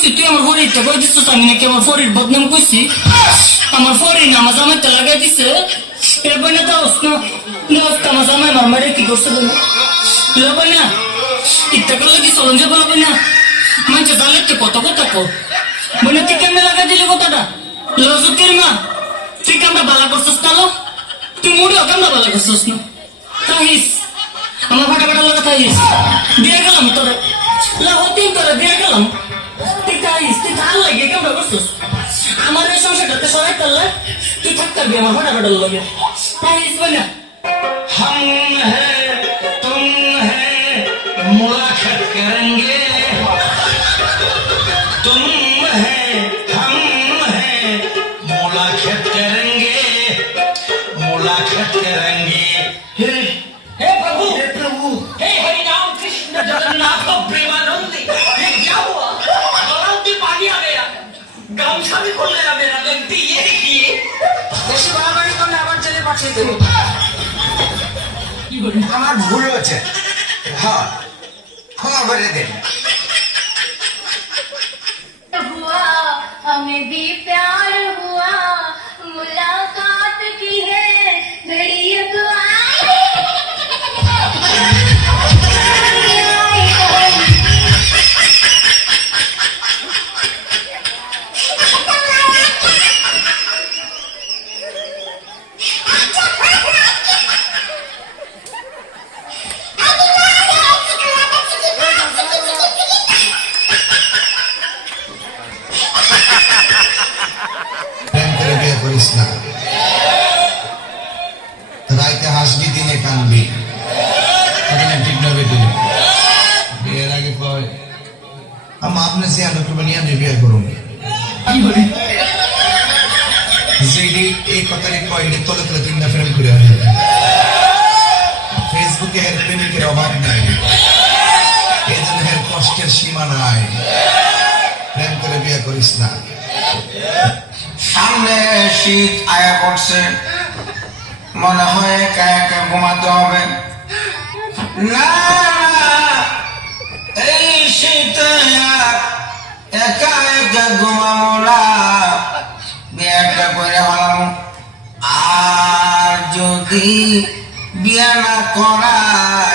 কইছি তুই আমার ফরিদটা কই দিছিস আমি নাকি আমার ফরিদ বদনাম কইছি আমার ফরিদ না আমার জামাইতে লাগাই দিছে এরপর না দাও আমার জামাই আমার মারে কি করছে বলে লবই না ইত্যা করলে কি চলন যাবো লবই না মানুষ জানলে তুই কত কথা কো বলে তুই কেমনে লাগাই দিলি কথাটা লজুতির মা তুই কেমন বালা করছিস তাহলে তুই মুড়িও কেমন বালা করছিস না তাহিস আমার ফাটাফাটা লাগা তাহিস দিয়ে গেলাম তোরে লাহতিন তোরে দিয়ে গেলাম তুই তাহিস তুই তার লাগে কেমন করছিস আমার এই সংসারটাতে সবাই তাহলে তুই থাকবি আমার ফাটাফাটা লাগে তাহিস বলে हम हैं तुम हैं मुलाकात करेंगे तुम हैं हम हैं मुलाकात करेंगे हे प्रभु हे हरि राम कृष्ण जगन्नाथ प्रेमानंद ये क्या हुआ गलाव में पानी आ गया गामछा भी खोल गया मेरा गलती ये किए বেশি বাড়াবাড়ি করলে আবার জেলে পাঠিয়ে দেবো আমার ভুল হচ্ছে হ্যাঁ ক্ষমা করে দেন हुआ हमें भी प्यार हुआ मुलाकात की है घड़ी अब প্রেম করে বিয়ে করিস না রাইতে হাসবি দিনে কানবি এখানে ঠিক না বেটি বিয়ের আগে কয় আমি আপনি সে আলোকে বানিয়ে আমি বিয়ে করুন যেটি এই কথাটি কয় এটি তলে তলে তিনটা প্রেম করে আসে ফেসবুকে এর প্রেমিকের অভাব নাই এই জন্য এর কষ্টের সীমা নাই প্রেম করে বিয়ে করিস না সামনে শীত আয়া পড়ছে মনে হয় একা একা ঘুমাতে হবে না এই শীতে একা একা ঘুমাবো না বিয়েটা করে হলাম আর যদি বিয়ে না করায়